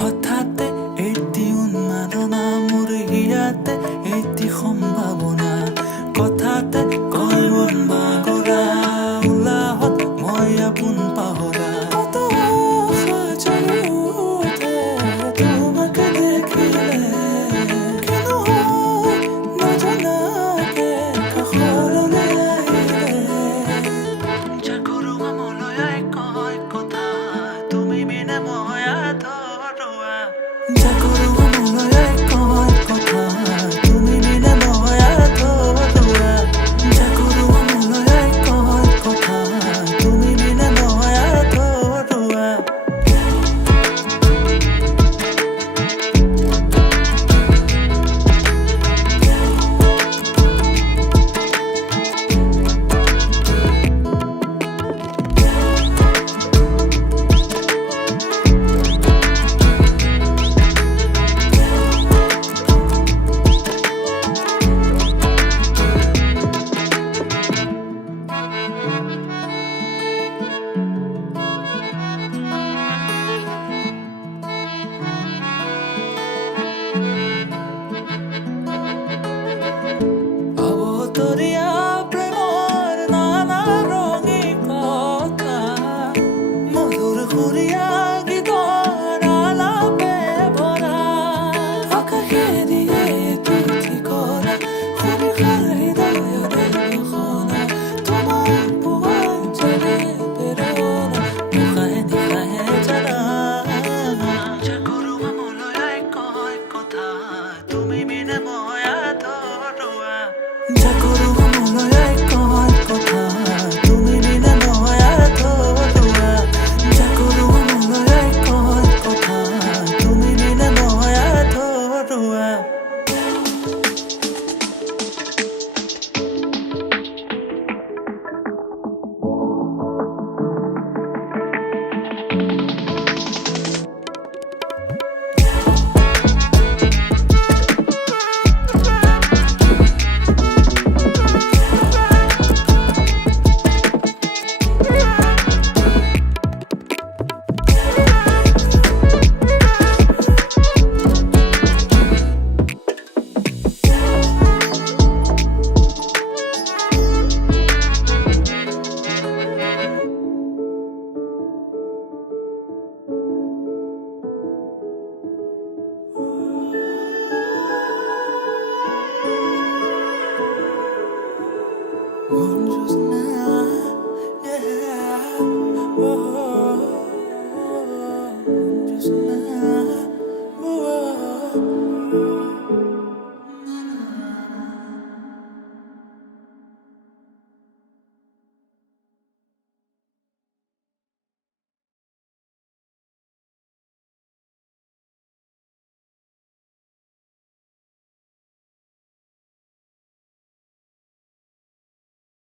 হঠাতে এটি উন্মাদনা মোৰ হিয়াতে এটি সম্ভাৱনা কথাতে কয় মন বাগৰা উলাহত মই আপোন পাহৰা কত আশা জলোতে তোমাকে দেখিলে কেন হয় নজনাকে কাষলৈ আহিলে জাগৰো মনলৈ কয় কথা তুমি বিনে মই আধৰুৱা জাগৰো মনলৈ কয় কথা তুমি বিনে মই আধৰুৱা জাগৰো মনলৈ কয় কথা তুমি বিনে মই আধৰুৱা অবতৰীয়া প্ৰেমৰ নানা ৰঙী কথা মধুৰ সুৰীয়া গীতৰ আলাপে ভৰা আকাশে দিয়ে এইটো ঠিকনা সমীক্ষাৰ হৃদয়ৰে ঘোষণা তোমাৰ পোৱাৰ যেনে প্ৰেৰণা উশাহে নিশাহে জানা জাগৰো মনলৈ কয় কথা তুমি বিনে মই আধৰুৱা জাগৰো মনলৈ কয় কথা তুমি বিনে মই আধৰুৱা জাগৰো মনলৈ কয় কথা তুমি বিনে মই আধৰুৱা One just now, yeah. Oh.